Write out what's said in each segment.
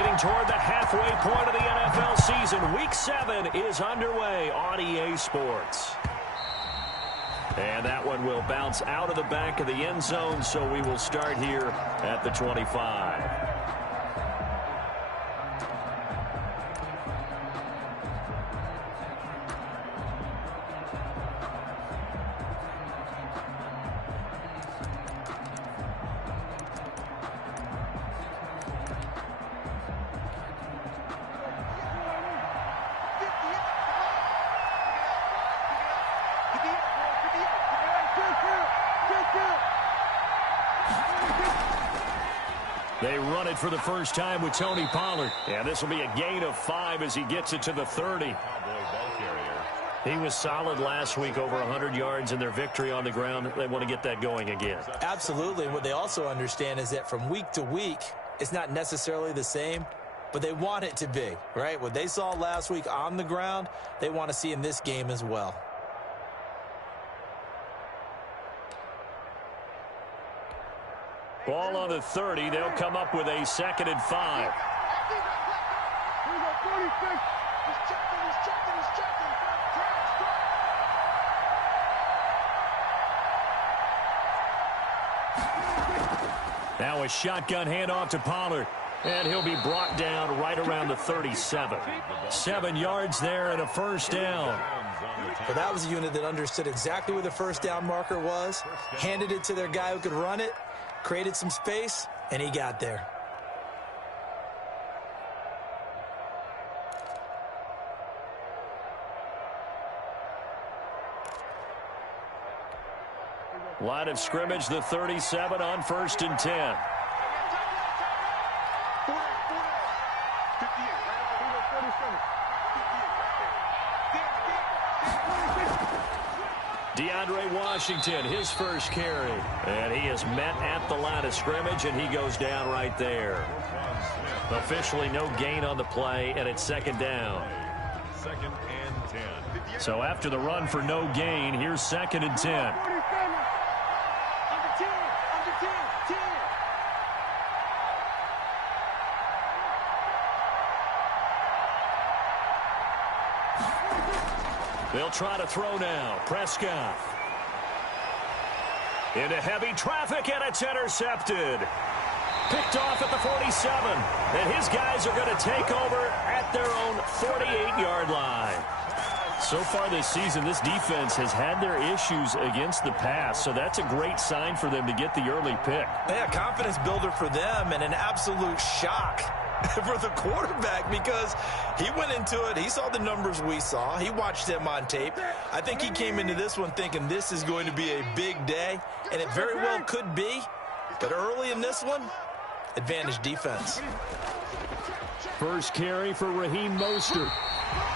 Getting toward the halfway point of the NFL season. Week 7 is underway on EA Sports. And that one will bounce out of the back of the end zone, so we will start here at the 25. They run it for the first time with Tony Pollard. Yeah, this will be a gain of 5 as he gets it to the 30. He was solid last week, over 100 yards in their victory on the ground. They want to get that going again. Absolutely. What they also understand is that from week to week, it's not necessarily the same, but they want it to be, right? What they saw last week on the ground, they want to see in this game as well. Ball on the 30. They'll come up with a 2nd and 5. Now a shotgun handoff to Pollard. And he'll be brought down right around the 37. 7 yards there and a first down. But that was a unit that understood exactly where the first down marker was, handed it to their guy who could run it, created some space, and he got there. Line of scrimmage, the 37 on 1st and 10. DeAndre Washington, his first carry. And he is met at the line of scrimmage, and he goes down right there. Officially no gain on the play, and it's 2nd down. 2nd and 10. So after the run for no gain, here's 2nd and 10. They'll try to throw now. Prescott. Into heavy traffic, and it's intercepted. Picked off at the 47. And his guys are going to take over at their own 48-yard line. So far this season, this defense has had their issues against the pass, so that's a great sign for them to get the early pick. Yeah, confidence builder for them, and an absolute shock for the quarterback because he went into it. He saw the numbers we saw. He watched them on tape. I think he came into this one thinking this is going to be a big day, and it very well could be. But early in this one, advantage defense. First carry for Raheem Mostert.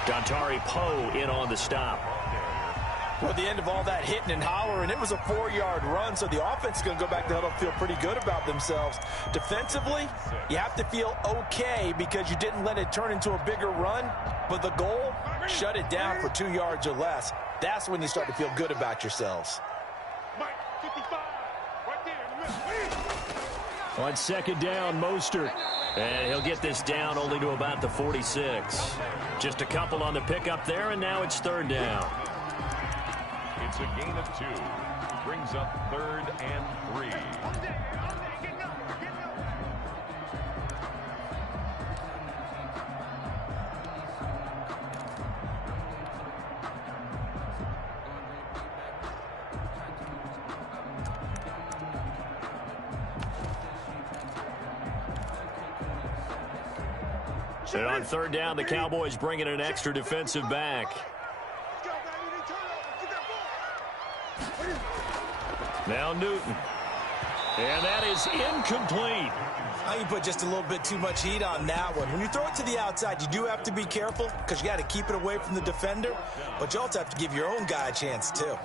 Dontari Poe in on the stop. Well, at the end of all that hitting and hollering, it was a 4-yard run, so the offense is going to go back to huddle, feel pretty good about themselves. Defensively, you have to feel okay because you didn't let it turn into a bigger run, but the goal, shut it down for 2 yards or less. That's when you start to feel good about yourselves. On 2nd down, Mostert. And he'll get this down only to about the 46. Just a couple on the pickup there, and now it's 3rd down. It's a gain of 2. Brings up 3rd and 3. And on 3rd down, the Cowboys bring in an extra defensive back. Now Newton. And that is incomplete. I can put just a little bit too much heat on that one. When you throw it to the outside, you do have to be careful because you got to keep it away from the defender, but you also have to give your own guy a chance too.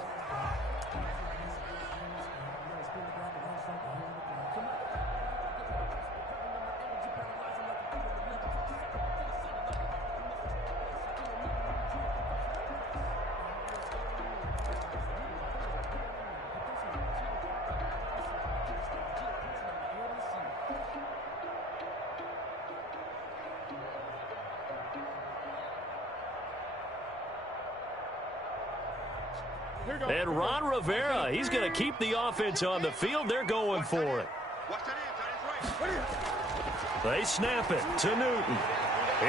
And Ron Rivera, he's going to keep the offense on the field. They're going for it. They snap it to Newton.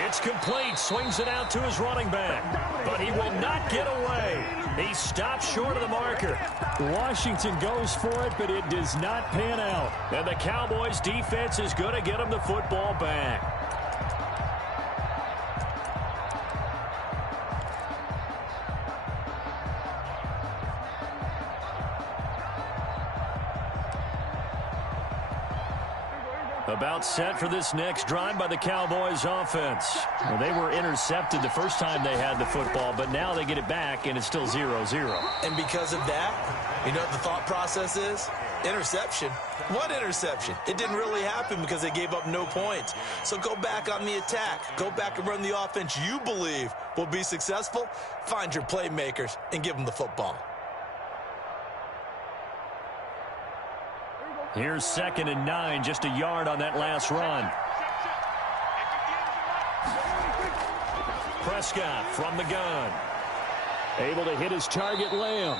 It's complete. Swings it out to his running back. But he will not get away. He stops short of the marker. Washington goes for it, but it does not pan out. And the Cowboys defense is going to get him the football back. About set for this next drive by the Cowboys offense. Well, they were intercepted the first time they had the football, but now they get it back, and it's still 0-0. And because of that, you know what the thought process is? Interception. What interception? It didn't really happen because they gave up no points. So go back on the attack. Go back and run the offense you believe will be successful. Find your playmakers and give them the football. Here's 2nd and 9, just a yard on that last run. Prescott from the gun. Able to hit his target, Lamb.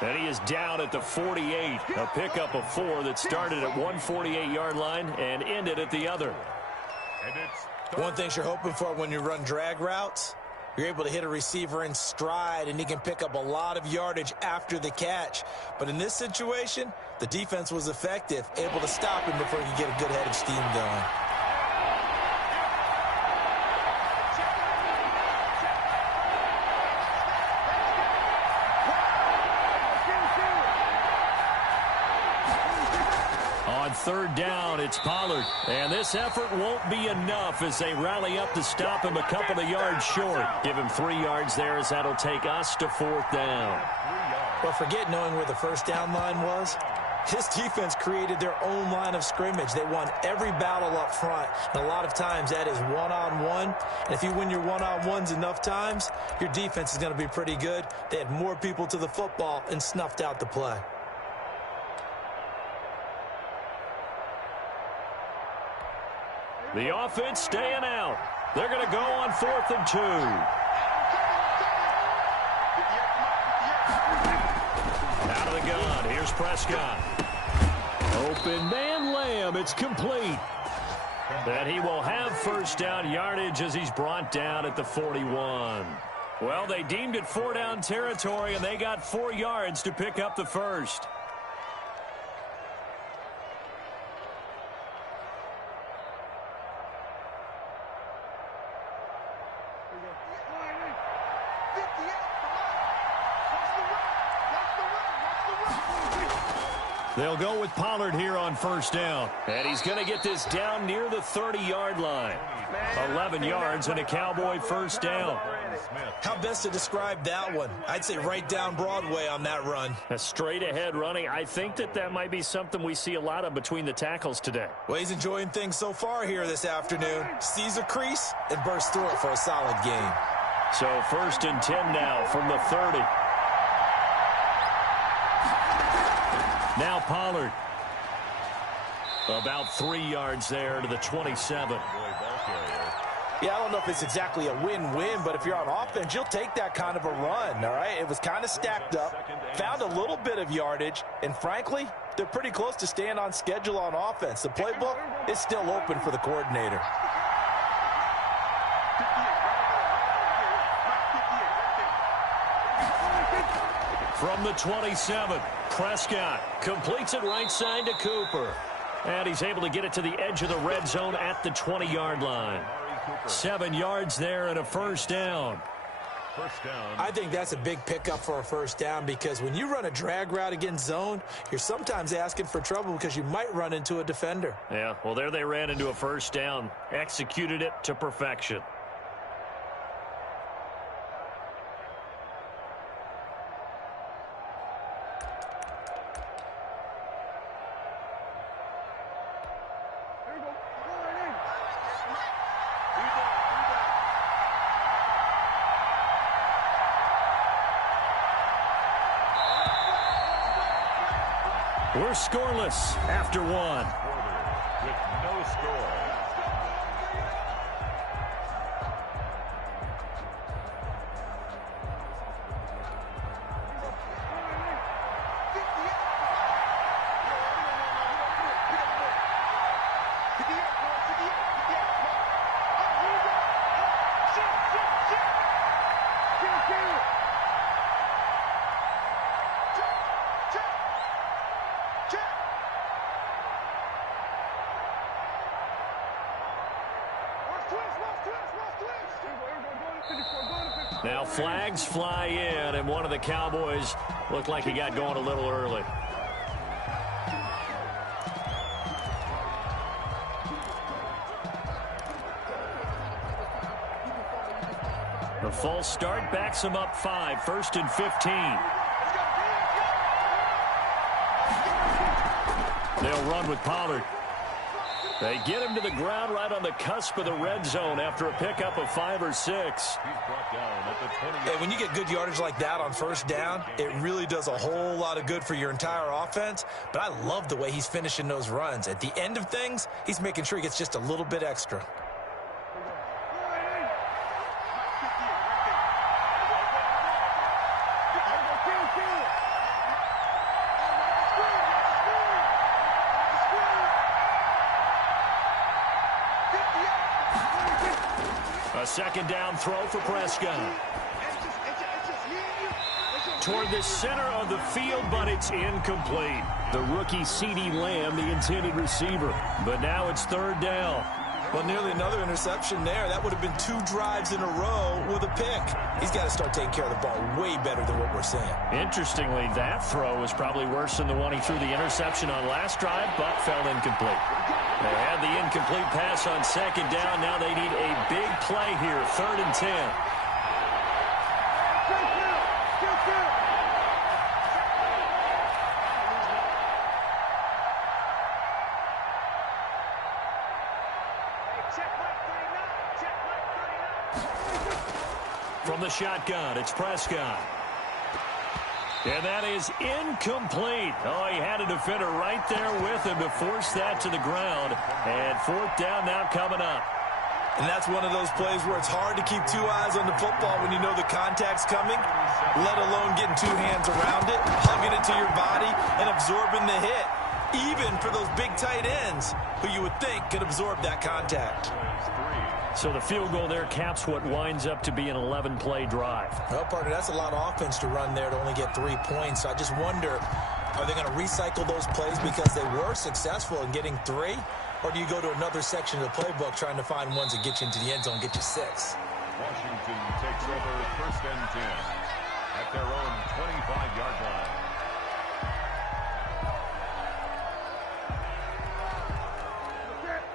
And he is down at the 48. A pickup of 4 that started at one 48-yard line and ended at the other. One thing you're hoping for when you run drag routes, you're able to hit a receiver in stride, and he can pick up a lot of yardage after the catch. But in this situation, the defense was effective, able to stop him before he could get a good head of steam going. On 3rd down, it's Pollard. And this effort won't be enough as they rally up to stop him a couple of yards short. Give him 3 yards there as that'll take us to 4th down. Well, forget knowing where the first down line was. His defense created their own line of scrimmage. They won every battle up front. And a lot of times that is one-on-one. And if you win your one-on-ones enough times, your defense is going to be pretty good. They had more people to the football and snuffed out the play. The offense staying out. They're going to go on 4th and 2. Out of the gun. Here's Prescott. Open man, Lamb. It's complete. And he will have first down yardage as he's brought down at the 41. Well, they deemed it 4-down territory, and they got 4 yards to pick up the first. They'll go with Pollard here on first down. And he's going to get this down near the 30-yard line. 11 yards and a Cowboy first down. How best to describe that one? I'd say right down Broadway on that run. A straight-ahead running. I think that might be something we see a lot of between the tackles today. Well, he's enjoying things so far here this afternoon. Sees a crease and bursts through it for a solid gain. So 1st and 10 now from the 30. Now Pollard. About 3 yards there to the 27. Yeah, I don't know if it's exactly a win-win, but if you're on offense, you'll take that kind of a run, all right? It was kind of stacked up, found a little bit of yardage, and frankly, they're pretty close to staying on schedule on offense. The playbook is still open for the coordinator. From the 27, Prescott completes it right side to Cooper. And he's able to get it to the edge of the red zone at the 20-yard line. 7 yards there and a first down. I think that's a big pickup for a first down because when you run a drag route against zone, you're sometimes asking for trouble because you might run into a defender. Yeah, well, there they ran into a first down. Executed it to perfection. We're scoreless after one. With no score. Now flags fly in, and one of the Cowboys looked like he got going a little early. The false start backs him up 5, 1st and 15. They'll run with Pollard. They get him to the ground right on the cusp of the red zone after a pickup of 5 or 6. He's brought down at the 20. Hey, when you get good yardage like that on first down, it really does a whole lot of good for your entire offense. But I love the way he's finishing those runs. At the end of things, he's making sure he gets just a little bit extra. A second down throw for Prescott. Toward the center of the field, but it's incomplete. The rookie CeeDee Lamb, the intended receiver. But now it's 3rd down. Well, nearly another interception there. That would have been 2 drives in a row with a pick. He's got to start taking care of the ball way better than what we're seeing. Interestingly, that throw was probably worse than the one he threw the interception on last drive, but fell incomplete. They had the incomplete pass on 2nd down. Now they need a big play here, 3rd and 10. From the shotgun, it's Prescott. And that is incomplete. Oh, he had a defender right there with him to force that to the ground. And 4th down now coming up. And that's one of those plays where it's hard to keep 2 eyes on the football when you know the contact's coming, let alone getting 2 hands around it, hugging it to your body, and absorbing the hit. Even for those big tight ends who you would think could absorb that contact. So the field goal there caps what winds up to be an 11-play drive. Well, partner, that's a lot of offense to run there to only get 3 points. So I just wonder, are they going to recycle those plays because they were successful in getting 3? Or do you go to another section of the playbook trying to find ones that get you into the end zone, get you 6? Washington takes over 1st and 10 at their own 25-yard line.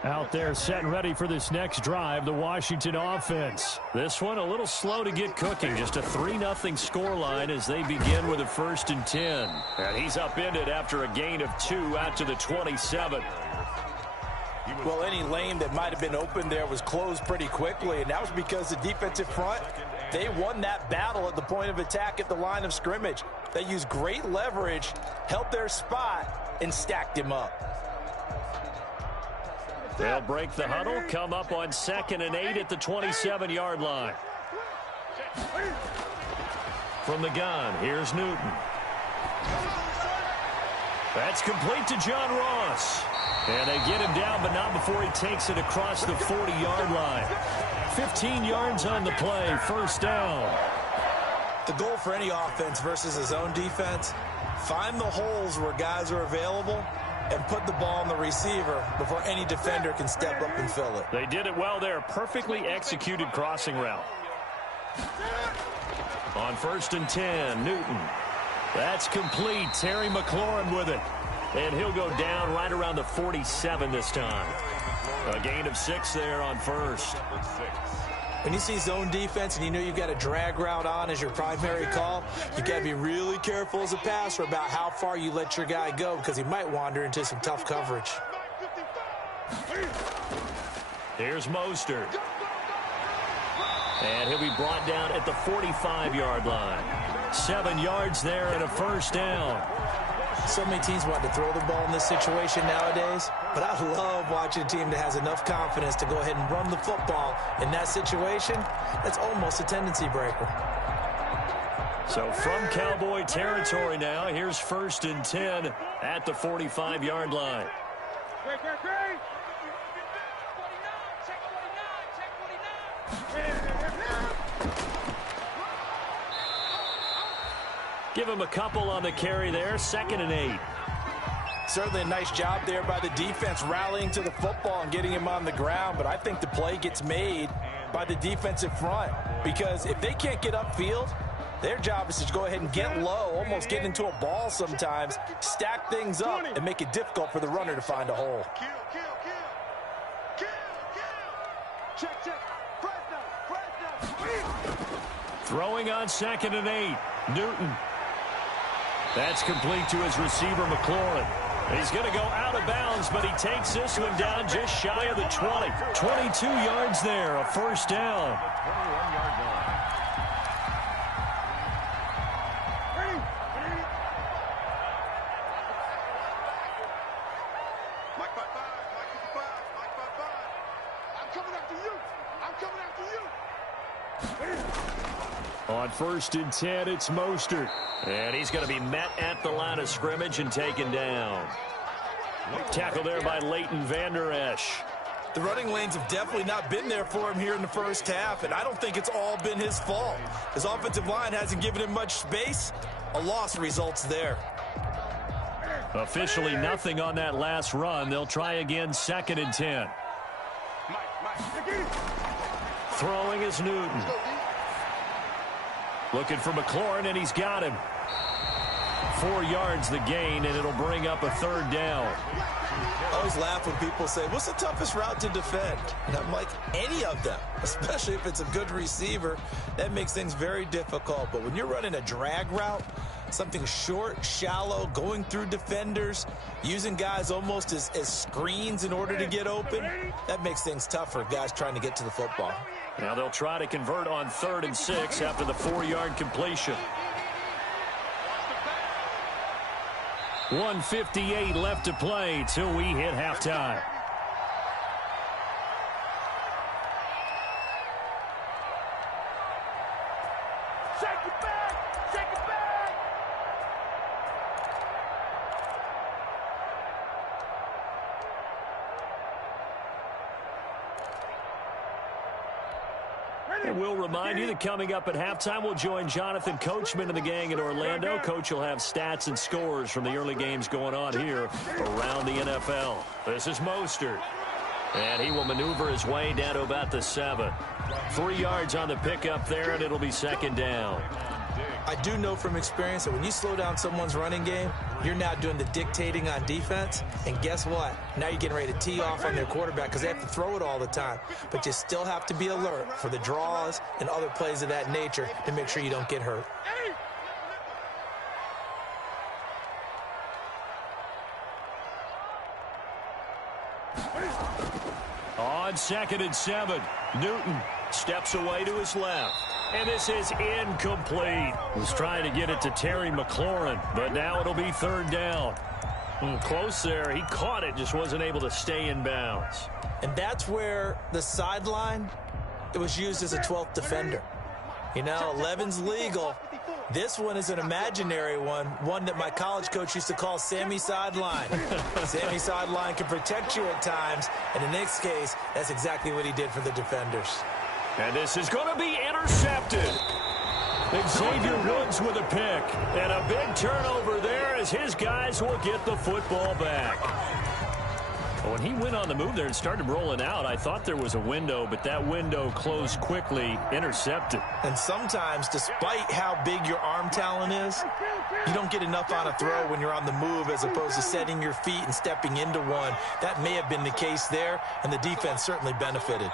Out there set and ready for this next drive, the Washington offense. This one a little slow to get cooking. Just a 3-0 scoreline as they begin with a 1st and 10. And he's upended after a gain of 2 out to the 27. Well, any lane that might have been open there was closed pretty quickly, and that was because the defensive front, they won that battle at the point of attack at the line of scrimmage. They used great leverage, held their spot, and stacked him up. They'll break the huddle, come up on 2nd and 8 at the 27-yard line. From the gun, here's Newton. That's complete to John Ross. And they get him down, but not before he takes it across the 40-yard line. 15 yards on the play, 1st down. The goal for any offense versus his own defense, find the holes where guys are available and put the ball on the receiver before any defender can step up and fill it. They did it well there. Perfectly executed crossing route. On 1st and 10, Newton. That's complete. Terry McLaurin with it. And he'll go down right around the 47 this time. A gain of 6 there on 1st. When you see zone defense and you know you've got a drag route on as your primary call, you've got to be really careful as a passer about how far you let your guy go because he might wander into some tough coverage. Here's Mostert. And he'll be brought down at the 45-yard line. 7 yards there and a 1st down. So many teams want to throw the ball in this situation nowadays, but I love watching a team that has enough confidence to go ahead and run the football in that situation. That's almost a tendency breaker. So from Cowboy territory now, here's 1st and 10 at the 45-yard line. Give him a couple on the carry there, 2nd and 8. Certainly a nice job there by the defense rallying to the football and getting him on the ground, but I think the play gets made by the defensive front, because if they can't get upfield, their job is to go ahead and get low, almost get into a ball sometimes, stack things up, and make it difficult for the runner to find a hole. Throwing on 2nd and 8. Newton. That's complete to his receiver, McLaurin. He's going to go out of bounds, but he takes this one down just shy of the 20. 22 yards there, a first down. 21-yard line. On 1st and 10, it's Mostert. And he's going to be met at the line of scrimmage and taken down. Tackle there by Leighton Vander Esch. The running lanes have definitely not been there for him here in the first half, and I don't think it's all been his fault. His offensive line hasn't given him much space. A loss results there. Officially nothing on that last run. They'll try again, 2nd and 10. Throwing is Newton. Looking for McLaurin, and he's got him. 4 yards the gain, and it'll bring up a 3rd down. I always laugh when people say, what's the toughest route to defend? And I'm like, any of them, especially if it's a good receiver. That makes things very difficult. But when you're running a drag route, something short, shallow, going through defenders, using guys almost as screens in order to get open, that makes things tough for guys trying to get to the football. Now they'll try to convert on 3rd and 6 after the 4-yard completion. 1:58 left to play till we hit halftime. And we'll remind you that coming up at halftime, we'll join Jonathan Coachman and the gang in Orlando. Coach will have stats and scores from the early games going on here around the NFL. This is Mostert. And he will maneuver his way down to about the 7. 3 yards on the pickup there, and it'll be 2nd down. I do know from experience that when you slow down someone's running game, you're now doing the dictating on defense. And guess what? Now you're getting ready to tee off on their quarterback because they have to throw it all the time. But you still have to be alert for the draws and other plays of that nature to make sure you don't get hurt. On 2nd and 7, Newton steps away to his left. And this is incomplete. Was trying to get it to Terry McLaurin, but now it'll be 3rd down. Close there. He caught it, just wasn't able to stay in bounds. And that's where the sideline, it was used as a 12th defender. You know, 11's legal. This one is an imaginary one that my college coach used to call Sammy Sideline. Sammy Sideline can protect you at times, and in this case, that's exactly what he did for the defenders. And this is going to be intercepted. Xavier Woods with a pick. And a big turnover there as his guys will get the football back. When he went on the move there and started rolling out, I thought there was a window, but that window closed quickly, intercepted. And sometimes, despite how big your arm talent is, you don't get enough on a throw when you're on the move as opposed to setting your feet and stepping into one. That may have been the case there, and the defense certainly benefited.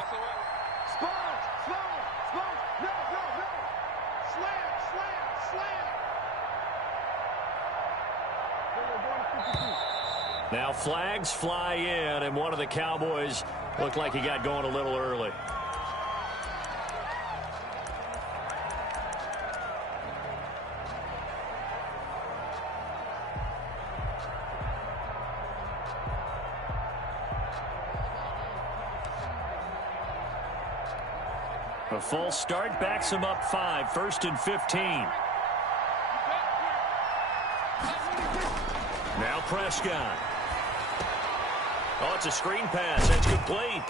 Now flags fly in, and one of the Cowboys looked like he got going a little early. A false start backs him up 5, 1st and 15. Now Prescott. Oh, it's a screen pass. That's complete.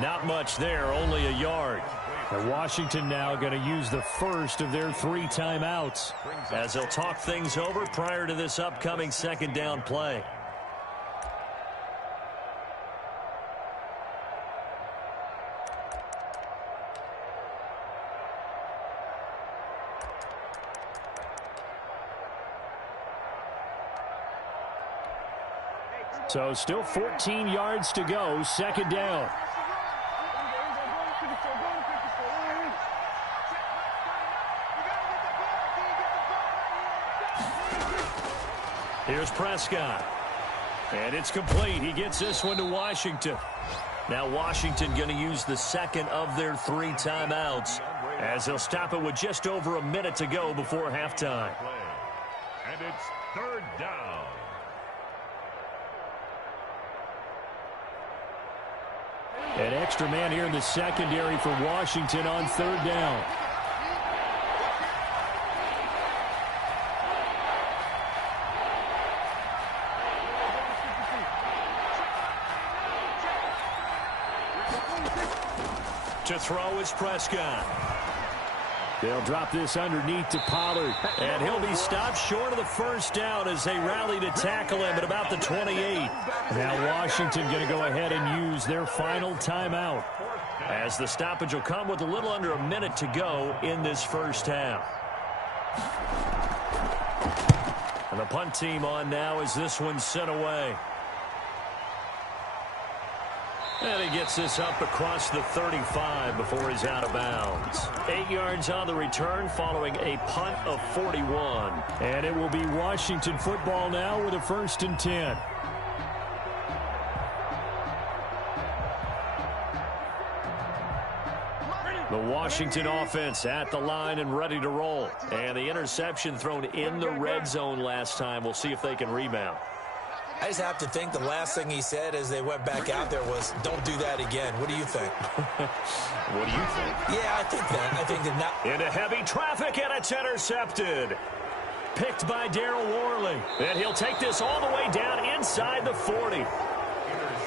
Not much there, only a yard. And Washington now going to use the first of their 3 timeouts as they'll talk things over prior to this upcoming 2nd down play. So still 14 yards to go, second down. Here's Prescott. And it's complete. He gets this one to Washington. Now Washington going to use the second of their 3 timeouts as they'll stop it with just over a minute to go before halftime. And it's third down. An extra man here in the secondary for Washington on third down. To throw is Prescott. They'll drop this underneath to Pollard, and he'll be stopped short of the first down as they rally to tackle him at about the 28. Now Washington going to go ahead and use their final timeout as the stoppage will come with a little under a minute to go in this first half. And the punt team on now as this one's sent away. And he gets this up across the 35 before he's out of bounds. 8 yards on the return following a punt of 41. And it will be Washington football now with a 1st and 10. The Washington offense at the line and ready to roll. And the interception thrown in the red zone last time. We'll see if they can rebound. I just have to think the last thing he said as they went back out there was, don't do that again. What do you think? What do you think? Yeah, I think that. I think that not. Into heavy traffic, and it's intercepted. Picked by Darryl Worley. And he'll take this all the way down inside the 40.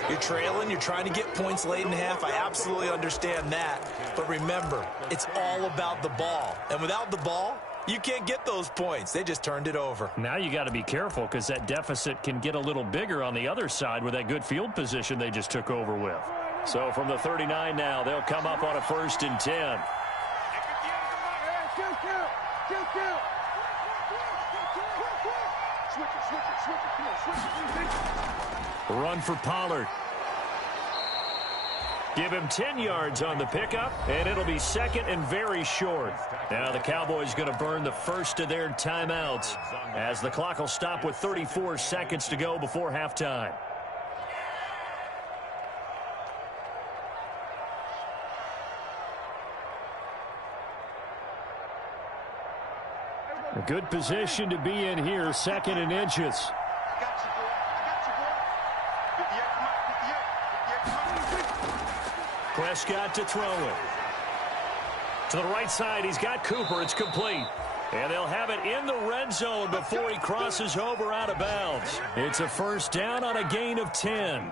You're trailing. You're trying to get points late in half. I absolutely understand that. But remember, it's all about the ball. And without the ball, you can't get those points. They just turned it over. Now you got to be careful because that deficit can get a little bigger on the other side with that good field position they just took over with. So from the 39 now, they'll come up on a 1st and 10. Run for Pollard. Give him 10 yards on the pickup, and it'll be second and very short. Now the Cowboys going to burn the first of their timeouts as the clock will stop with 34 seconds to go before halftime. A good position to be in here, 2nd and inches. Prescott to throw it. To the right side, he's got Cooper. It's complete. And they'll have it in the red zone before he crosses over out of bounds. It's a 1st down on a gain of 10.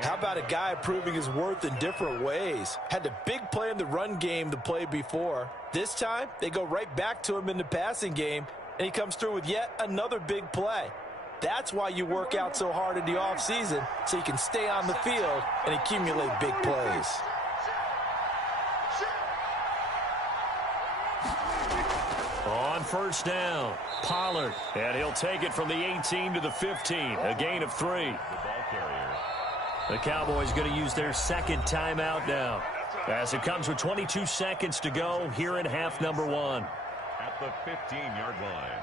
How about a guy proving his worth in different ways? Had a big play in the run game the play before. This time, they go right back to him in the passing game, and he comes through with yet another big play. That's why you work out so hard in the offseason, so you can stay on the field and accumulate big plays. On 1st down, Pollard. And he'll take it from the 18 to the 15, a gain of 3. The Cowboys going to use their 2nd timeout now, as it comes with 22 seconds to go here in half number 1. At the 15-yard line.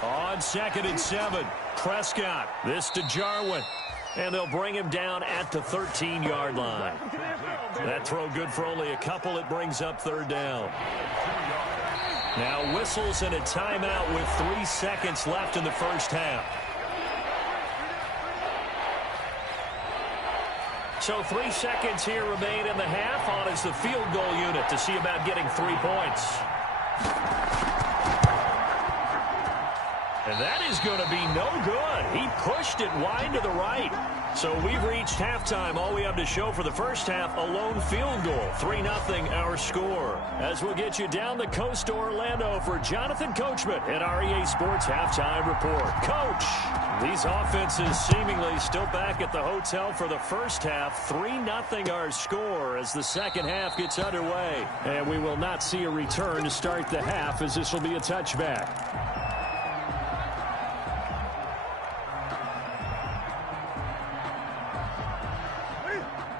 On 2nd and 7, Prescott. This to Jarwin. And they'll bring him down at the 13-yard line. That throw good for only a couple. It brings up 3rd down. Now whistles and a timeout with 3 seconds left in the first half. So 3 seconds here remain in the half. On is the field goal unit to see about getting 3 points. And that is going to be no good. He pushed it wide to the right. So we've reached halftime. All we have to show for the first half, a lone field goal. 3-0 our score. As we'll get you down the coast to Orlando for Jonathan Coachman at REA Sports Halftime Report. Coach, these offenses seemingly still back at the hotel for the first half. 3-0 our score as the second half gets underway. And we will not see a return to start the half, as this will be a touchback.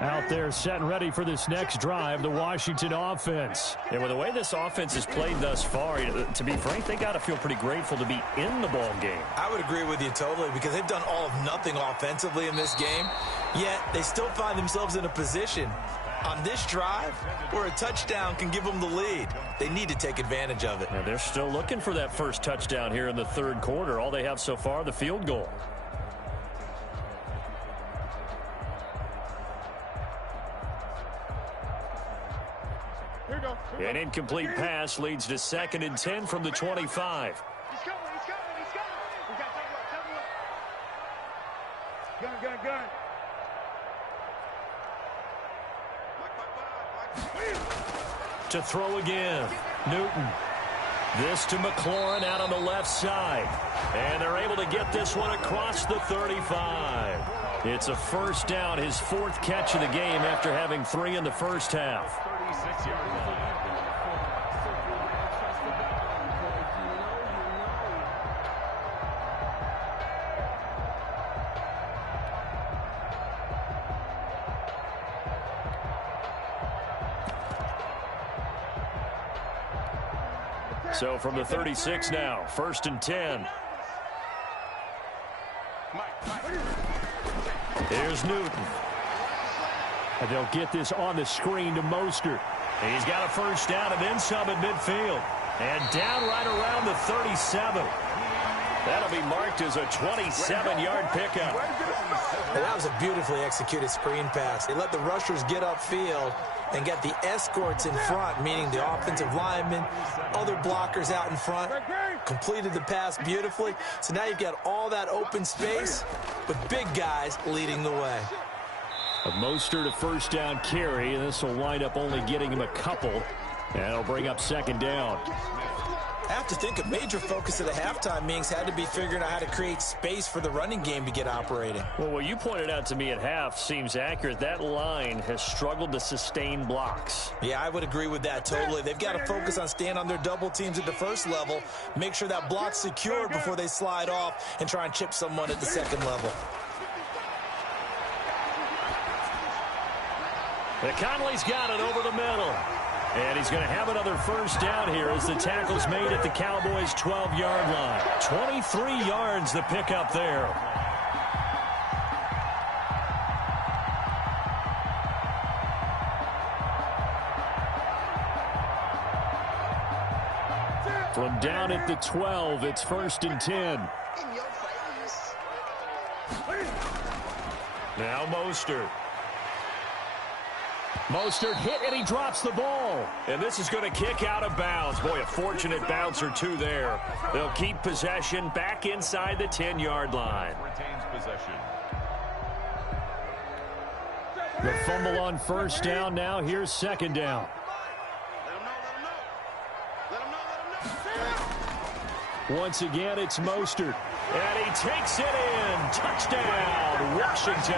Out there set and ready for this next drive, the Washington offense. And with the way this offense has played thus far, to be frank, they got to feel pretty grateful to be in the ball game. I would agree with you totally, because they've done all of nothing offensively in this game, yet they still find themselves in a position on this drive where a touchdown can give them the lead. They need to take advantage of it. And they're still looking for that first touchdown here in the third quarter. All they have so far, the field goal. An incomplete pass leads to 2nd and 10 from the 25. He's coming. We got double up. Gun. To throw again, Newton. This to McLaurin out on the left side. And they're able to get this one across the 35. It's a first down, his 4th catch of the game after having 3 in the first half. 36-yard line. So from the 36 now, 1st and 10. Here's Newton. And they'll get this on the screen to Mostert. He's got a first down and then some at midfield. And down right around the 37. That'll be marked as a 27-yard pickup. And that was a beautifully executed screen pass. They let the rushers get upfield and get the escorts in front, meaning the offensive linemen, other blockers out in front, completed the pass beautifully. So now you've got all that open space with big guys leading the way. A Mostert a first down carry, and this will wind up only getting him a couple. And it'll bring up 2nd down. I have to think a major focus of the halftime meetings had to be figuring out how to create space for the running game to get operating. Well, what you pointed out to me at half seems accurate. That line has struggled to sustain blocks. Yeah, I would agree with that totally. They've got to focus on staying on their double teams at the first level, make sure that block's secured before they slide off and try and chip someone at the second level. The Conley's got it over the middle. And he's going to have another first down here as the tackle's made at the Cowboys' 12-yard line. 23 yards the pickup there. From down at the 12, it's 1st and 10. Now Mostert. Mostert hit, and he drops the ball. And this is going to kick out of bounds. Boy, a fortunate bounce or two there. They'll keep possession back inside the 10-yard line. Retains possession. The fumble on first down now. Here's 2nd down. Once again, it's Mostert. And he takes it in. Touchdown, Washington.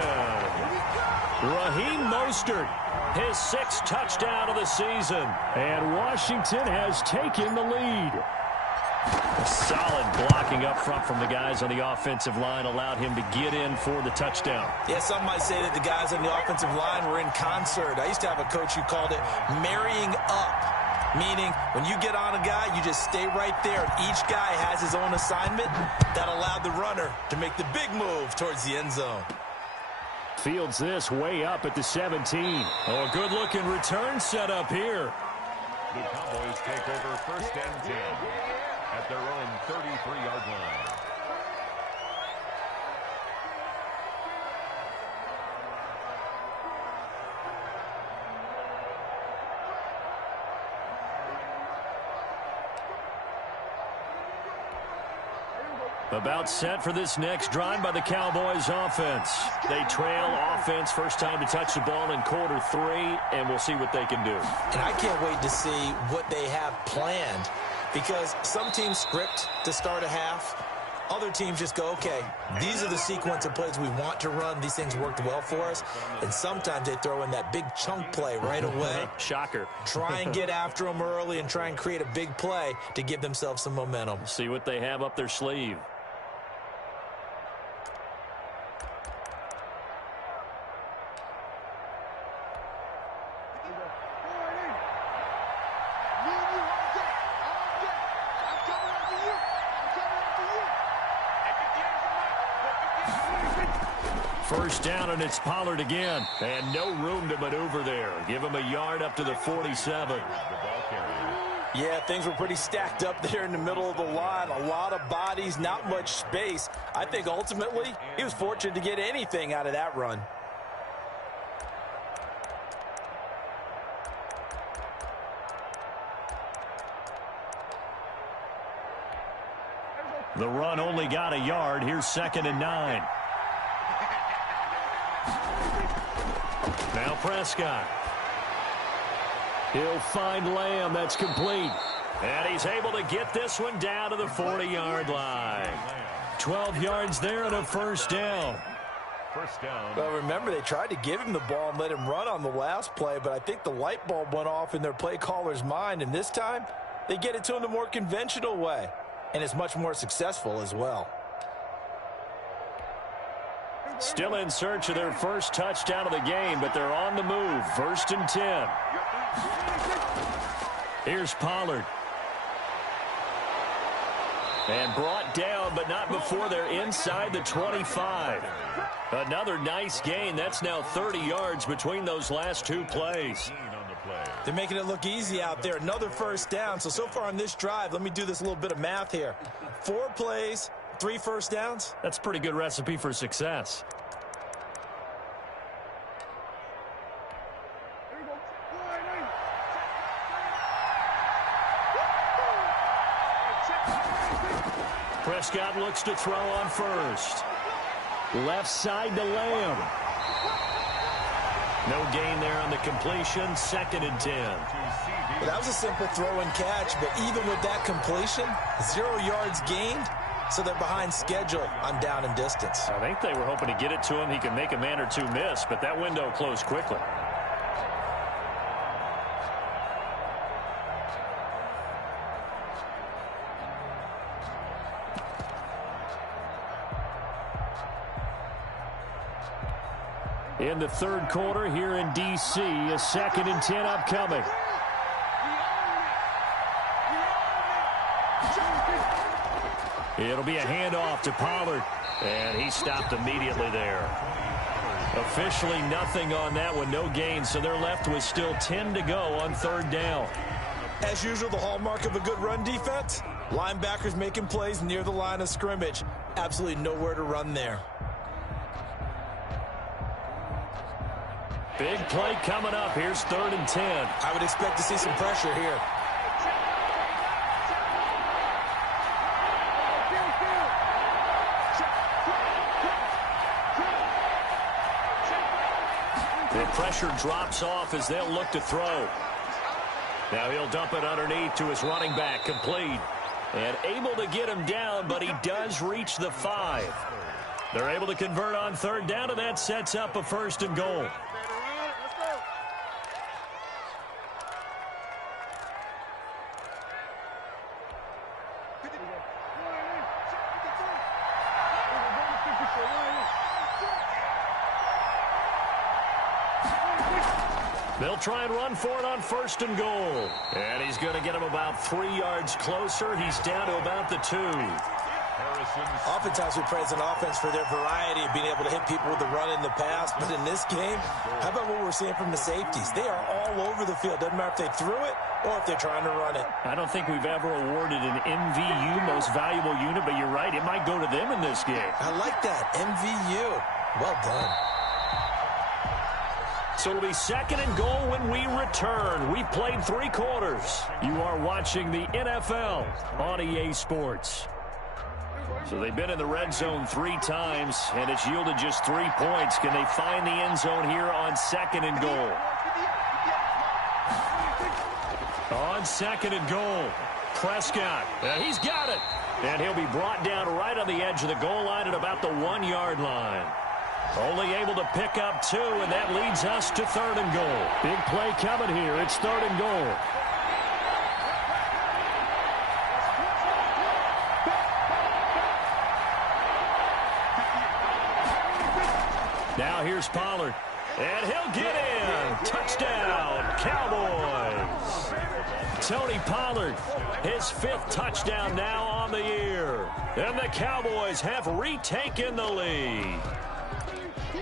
Raheem Mostert, his 6th touchdown of the season. And Washington has taken the lead. A solid blocking up front from the guys on the offensive line allowed him to get in for the touchdown. Yeah, some might say that the guys on the offensive line were in concert. I used to have a coach who called it marrying up, meaning when you get on a guy, you just stay right there. Each guy has his own assignment that allowed the runner to make the big move towards the end zone. Fields this way up at the 17. Oh, a good-looking return set up here. The Cowboys take over 1st and 10 at their own 33-yard line. About set for this next drive by the Cowboys offense. They trail offense, first time to touch the ball in quarter 3, and we'll see what they can do. And I can't wait to see what they have planned, because some teams script to start a half. Other teams just go, okay, these are the sequence of plays we want to run. These things worked well for us. And sometimes they throw in that big chunk play right away. Shocker. Try and get after them early and try and create a big play to give themselves some momentum. See what they have up their sleeve. First down, and it's Pollard again. And no room to maneuver there. Give him a yard up to the 47. Yeah, things were pretty stacked up there in the middle of the line. A lot of bodies, not much space. I think ultimately he was fortunate to get anything out of that run. The run only got a yard. Here's 2nd and 9. Now Prescott. He'll find Lamb. That's complete. And he's able to get this one down to the 40-yard line. 12 yards there and a first down. First down. Well, remember, they tried to give him the ball and let him run on the last play, but I think the light bulb went off in their play caller's mind, and this time they get it to him the more conventional way, and it's much more successful as well. Still in search of their first touchdown of the game, but they're on the move. 1st and 10. Here's Pollard. And brought down, but not before they're inside the 25. Another nice gain. That's now 30 yards between those last 2 plays. They're making it look easy out there. Another first down. So far on this drive, let me do this little bit of math here. 4 plays, 3 first downs. That's a pretty good recipe for success. Prescott looks to throw on first. Left side to Lamb. No gain there on the completion. 2nd and 10. Well, that was a simple throw and catch, but even with that completion, 0 yards gained, so they're behind schedule on down and distance. I think they were hoping to get it to him. He can make a man or 2 miss, but that window closed quickly. In the 3rd quarter here in D.C., a 2nd and 10 upcoming. It'll be a handoff to Pollard, and he stopped immediately there. Officially nothing on that one, no gain, so they're left with still 10 to go on 3rd down. As usual, the hallmark of a good run defense, linebackers making plays near the line of scrimmage. Absolutely nowhere to run there. Big play coming up. Here's 3rd and 10. I would expect to see some pressure here. The pressure drops off as they'll look to throw. Now he'll dump it underneath to his running back, complete. And able to get him down, but he does reach the 5. They're able to convert on 3rd down, and that sets up a 1st and goal. They'll try and run for it on 1st and goal. And he's going to get him about 3 yards closer. He's down to about the 2. Oftentimes we praise an offense for their variety of being able to hit people with the run in the past. But in this game, how about what we're seeing from the safeties? They are all over the field. Doesn't matter if they threw it or if they're trying to run it. I don't think we've ever awarded an MVU, most valuable unit, but you're right. It might go to them in this game. I like that. MVU. Well done. So it'll be 2nd and goal when we return. We've played 3 quarters. You are watching the NFL on EA Sports. So they've been in the red zone 3 times, and it's yielded just 3 points. Can they find the end zone here on 2nd and goal? On 2nd and goal, Prescott. He's got it. And he'll be brought down right on the edge of the goal line at about the 1-yard line. Only able to pick up 2, and that leads us to 3rd and goal. Big play coming here. It's 3rd and goal. Now here's Pollard. And he'll get in. Touchdown, Cowboys. Tony Pollard, his 5th touchdown now on the year. And the Cowboys have retaken the lead.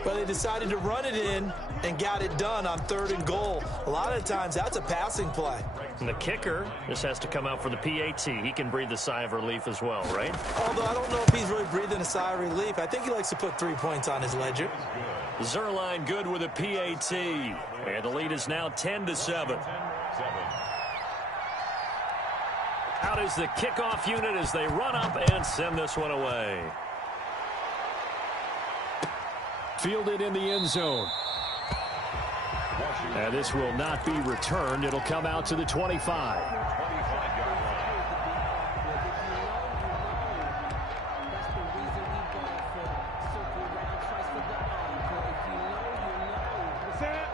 But they decided to run it in and got it done on 3rd and goal. A lot of times, that's a passing play. And the kicker just has to come out for the PAT. He can breathe a sigh of relief as well, right? Although I don't know if he's really breathing a sigh of relief. I think he likes to put 3 points on his ledger. Zerline good with a PAT. And the lead is now 10-7. Out is the kickoff unit as they run up and send this one away. Fielded in the end zone. And this will not be returned. It'll come out to the 25.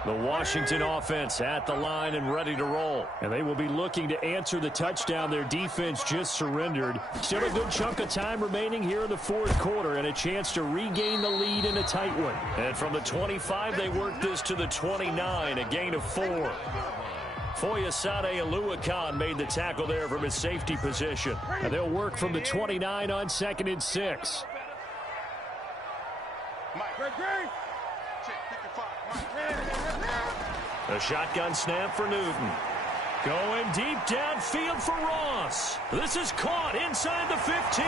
The Washington offense at the line and ready to roll. And they will be looking to answer the touchdown their defense just surrendered. Still a good chunk of time remaining here in the 4th quarter and a chance to regain the lead in a tight one. And from the 25, they work this to the 29, a gain of 4. Foyesade Aluakan made the tackle there from his safety position. And they'll work from the 29 on 2nd and 6. A shotgun snap for Newton. Going deep downfield for Ross. This is caught inside the 15.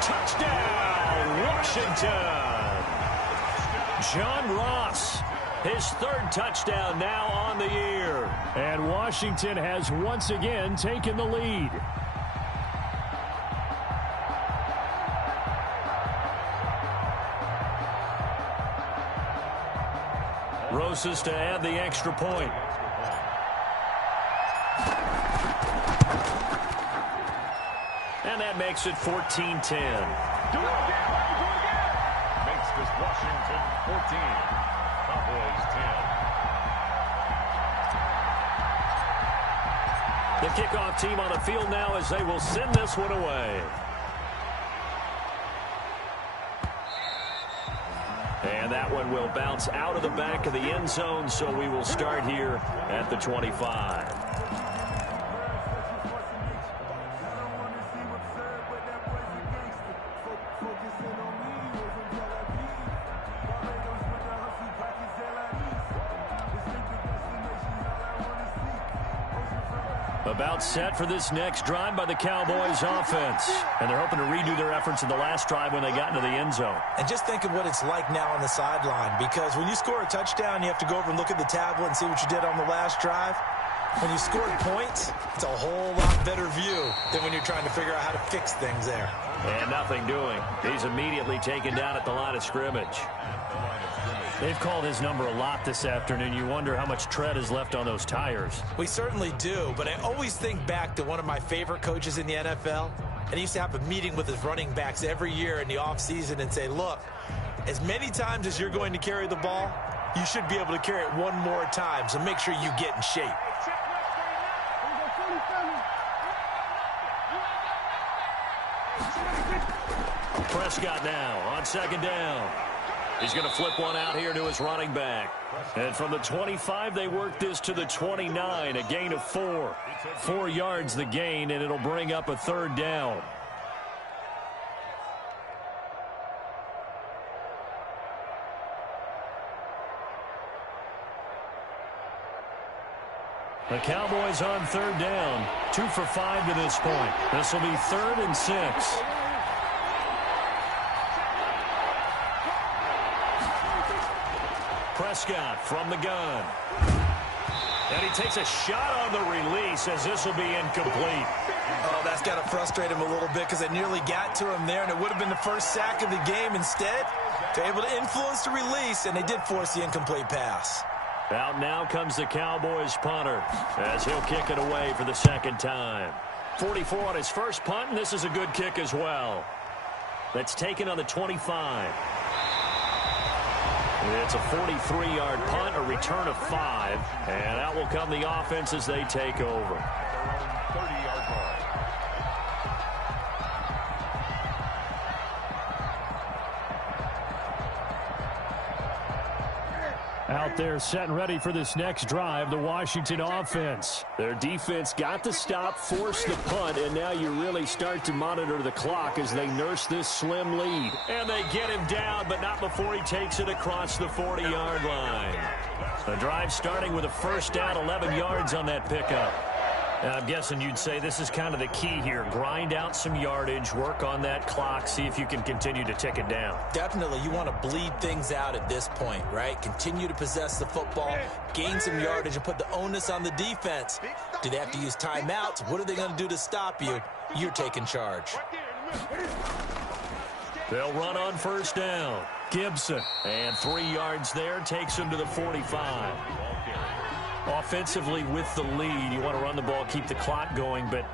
Touchdown, Washington. John Ross, his 3rd touchdown now on the year. And Washington has once again taken the lead. Rosas to add the extra point. And that makes it 14-10. Makes this Washington 14. Cowboys 10. The kickoff team on the field now as they will send this one away. And that one will bounce out of the back of the end zone, so we will start here at the 25. About set for this next drive by the Cowboys offense. And they're hoping to redo their efforts in the last drive when they got into the end zone. And just think of what it's like now on the sideline, because when you score a touchdown, you have to go over and look at the tablet and see what you did on the last drive. When you scored points, it's a whole lot better view than when you're trying to figure out how to fix things there. And nothing doing. He's immediately taken down at the line of scrimmage. They've called his number a lot this afternoon. You wonder how much tread is left on those tires. We certainly do, but I always think back to one of my favorite coaches in the NFL. And he used to have a meeting with his running backs every year in the offseason and say, look, as many times as you're going to carry the ball, you should be able to carry it one more time, so make sure you get in shape. Prescott now on 2nd down. He's going to flip one out here to his running back. And from the 25, they work this to the 29, a gain of 4. 4 yards the gain, and it'll bring up a 3rd down. The Cowboys on 3rd down. 2 for 5 to this point. This will be 3rd and 6. Prescott from the gun. And he takes a shot on the release as this will be incomplete. Oh, that's got to frustrate him a little bit because they nearly got to him there, and it would have been the first sack of the game. Instead, they're able to influence the release, and they did force the incomplete pass. Out now comes the Cowboys punter as he'll kick it away for the second time. 44 on his first punt, and this is a good kick as well. That's taken on the 25. It's a 43-yard punt, a return of 5, and out will come the offense as they take over. 30-yard line. Out there set and ready for this next drive, the Washington offense. Their defense got the stop, forced the punt, and now you really start to monitor the clock as they nurse this slim lead. And they get him down, but not before he takes it across the 40-yard line. The drive starting with a first down, 11 yards on that pickup. Now, I'm guessing you'd say this is kind of the key here. Grind out some yardage, work on that clock, see if you can continue to tick it down. Definitely, you want to bleed things out at this point, right? Continue to possess the football, gain some yardage, and put the onus on the defense. Do they have to use timeouts? What are they going to do to stop you? You're taking charge. They'll run on first down. Gibson, and 3 yards there, takes him to the 45. Offensively with the lead, you want to run the ball, keep the clock going, but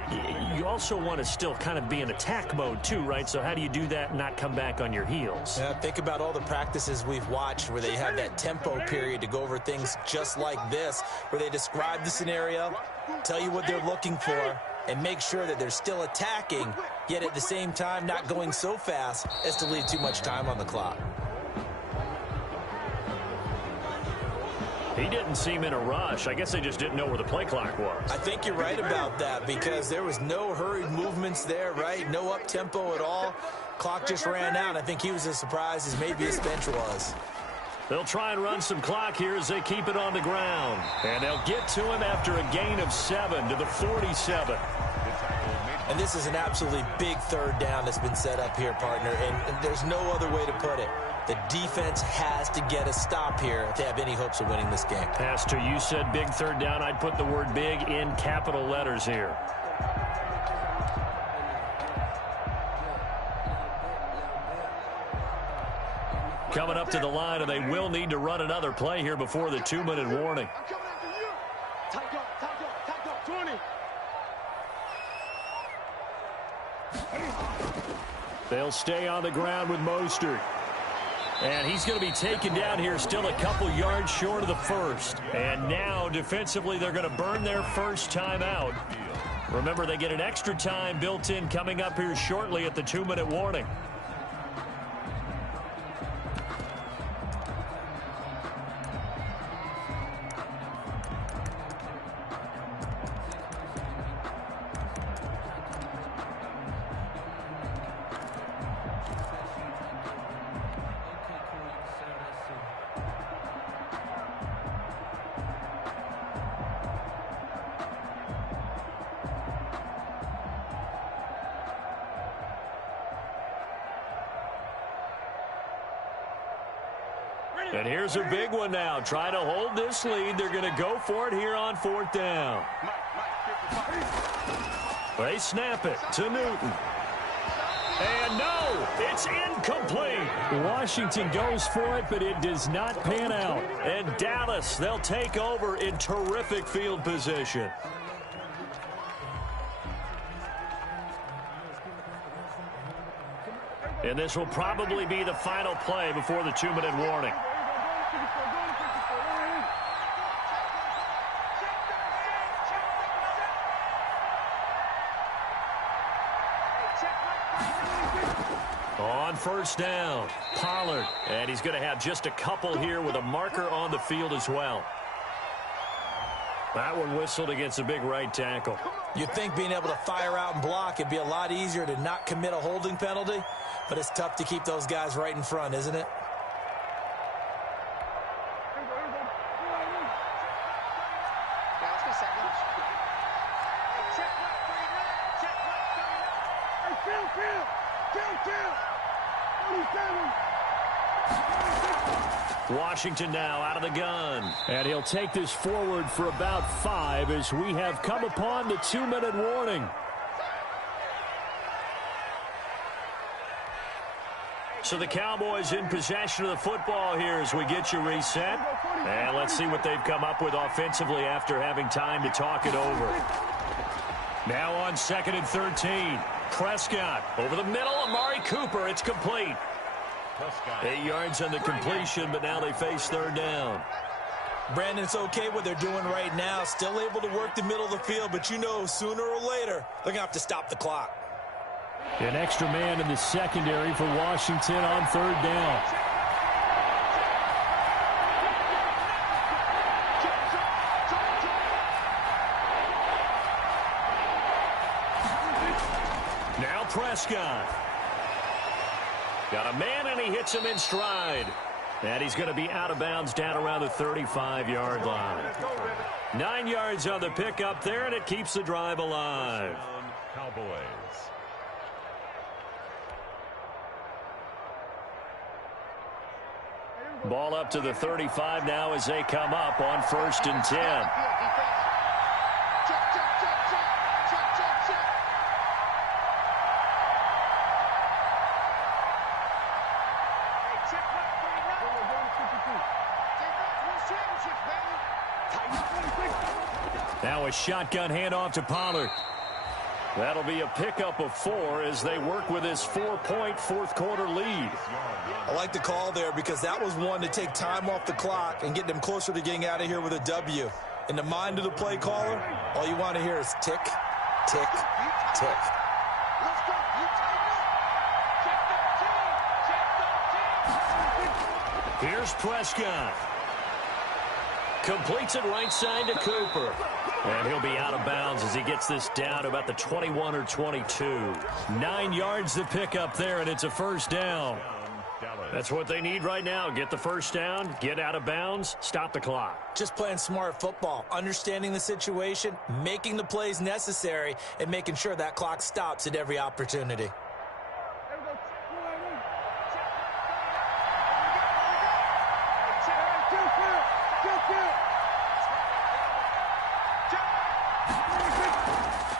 you also want to still kind of be in attack mode too, right? So how do you do that and not come back on your heels? Yeah, think about all the practices we've watched where they have that tempo period to go over things just like this, where they describe the scenario, tell you what they're looking for, and make sure that they're still attacking, yet at the same time not going so fast as to leave too much time on the clock. He didn't seem in a rush. I guess they just didn't know where the play clock was. I think you're right about that because there was no hurried movements there, right? No up-tempo at all. Clock just ran out. I think he was as surprised as maybe his bench was. They'll try and run some clock here as they keep it on the ground. And they'll get to him after a gain of 7 to the 47. And this is an absolutely big third down that's been set up here, partner, and there's no other way to put it. The defense has to get a stop here if they have any hopes of winning this game. Pastor, you said big third down. I'd put the word big in capital letters here. Coming up to the line, and they will need to run another play here before the 2-minute warning. I'm coming after you. Tight up, 20. They'll stay on the ground with Mostert. And he's going to be taken down here, still a couple yards short of the first. And now, defensively, they're going to burn their first timeout. Remember, they get an extra time built in coming up here shortly at the 2-minute warning. And here's a big one now. Trying to hold this lead. They're going to go for it here on 4th down. They snap it to Newton. And no, it's incomplete. Washington goes for it, but it does not pan out. And Dallas, they'll take over in terrific field position. And this will probably be the final play before the 2-minute warning. On first down, Pollard. And he's going to have just a couple here with a marker on the field as well. That one whistled against a big right tackle. You'd think being able to fire out and block it'd be a lot easier to not commit a holding penalty, but it's tough to keep those guys right in front, isn't it? Washington now out of the gun. And he'll take this forward for about 5 as we have come upon the 2-minute warning. So the Cowboys in possession of the football here as we get you reset. And let's see what they've come up with offensively after having time to talk it over. Now on 2nd and 13. Prescott over the middle. Amari Cooper. It's complete. 8 yards on the completion, but now they face 3rd down. Brandon, it's okay what they're doing right now. Still able to work the middle of the field, but you know sooner or later they're going to have to stop the clock. An extra man in the secondary for Washington on 3rd down. Now Prescott. Got a man, and he hits him in stride. And he's going to be out of bounds down around the 35-yard line. 9 yards on the pickup there, and it keeps the drive alive. Cowboys. Ball up to the 35 now as they come up on 1st and 10. Now a shotgun handoff to Pollard. That'll be a pickup of 4 as they work with this 4-point fourth-quarter lead. I like the call there because that was one to take time off the clock and get them closer to getting out of here with a W. In the mind of the play caller, all you want to hear is tick, tick, tick. Here's Prescott. Completes it right side to Cooper. And he'll be out of bounds as he gets this down about the 21 or 22. 9 yards to pick up there, and it's a 1st down. That's what they need right now. Get the 1st down, get out of bounds, stop the clock. Just playing smart football, understanding the situation, making the plays necessary, and making sure that clock stops at every opportunity.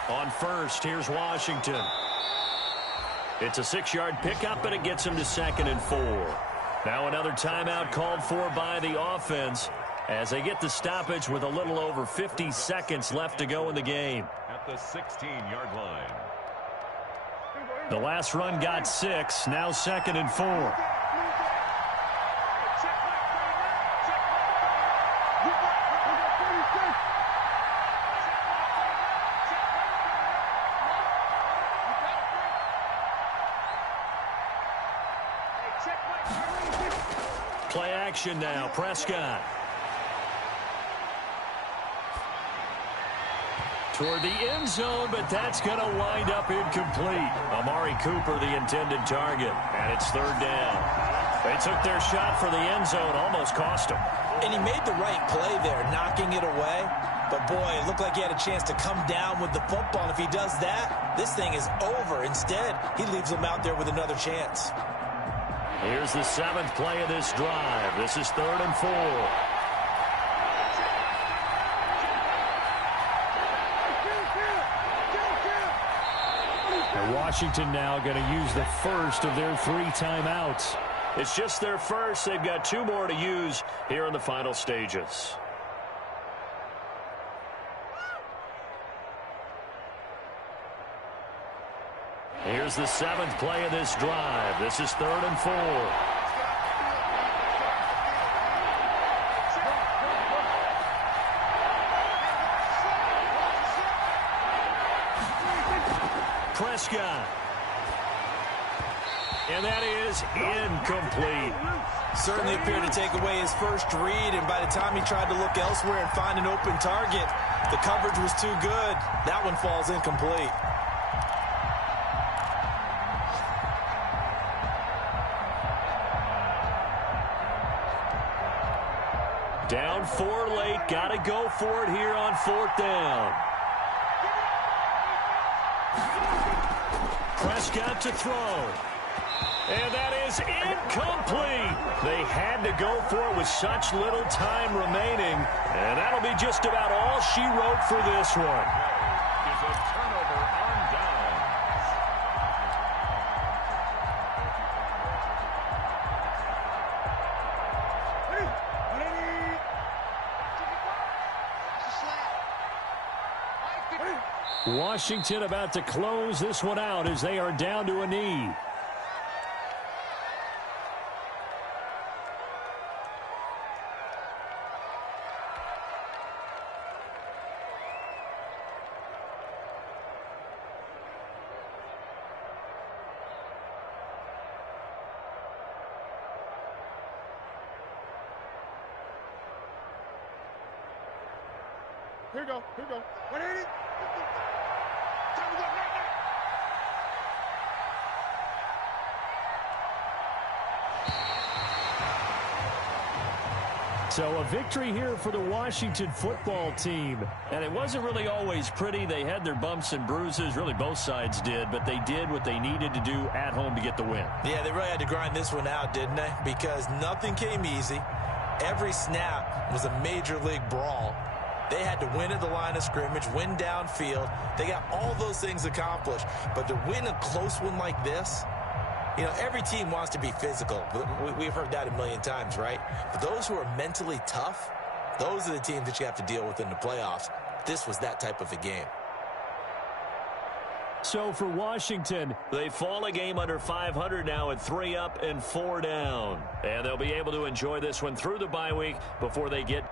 On 1st, here's Washington. It's a 6-yard pickup, and it gets him to 2nd and 4. Now another timeout called for by the offense as they get the stoppage with a little over 50 seconds left to go in the game. At the 16-yard line. The last run got 6, now 2nd and 4. Play action now, Prescott. Toward the end zone, but that's going to wind up incomplete. Amari Cooper, the intended target, and it's 3rd down. They took their shot for the end zone, almost cost him. And he made the right play there, knocking it away. But, boy, it looked like he had a chance to come down with the football. And if he does that, this thing is over. Instead, he leaves him out there with another chance. Here's the 7th play of this drive. This is 3rd and 4. And Washington now going to use the first of their 3 timeouts. It's just their first. They've got 2 more to use here in the final stages. Here's the 7th play of this drive. This is 3rd and 4. Prescott. And that is incomplete. Certainly appeared to take away his first read, and by the time he tried to look elsewhere and find an open target, the coverage was too good. That one falls incomplete. Down 4 late. Got to go for it here on 4th down. Prescott to throw. And that is incomplete. They had to go for it with such little time remaining. And that'll be just about all she wrote for this one. Is a turnover on downs. Washington about to close this one out as they are down to a knee. Here we go. 180. Time to go right now. So a victory here for the Washington football team. And it wasn't really always pretty. They had their bumps and bruises. Really, both sides did. But they did what they needed to do at home to get the win. Yeah, they really had to grind this one out, didn't they? Because nothing came easy. Every snap was a major league brawl. They had to win at the line of scrimmage, win downfield. They got all those things accomplished. But to win a close one like this, you know, every team wants to be physical. We've heard that a million times, right? But those who are mentally tough, those are the teams that you have to deal with in the playoffs. This was that type of a game. So for Washington, they fall a game under 500 now at 3 up and 4 down. And they'll be able to enjoy this one through the bye week before they get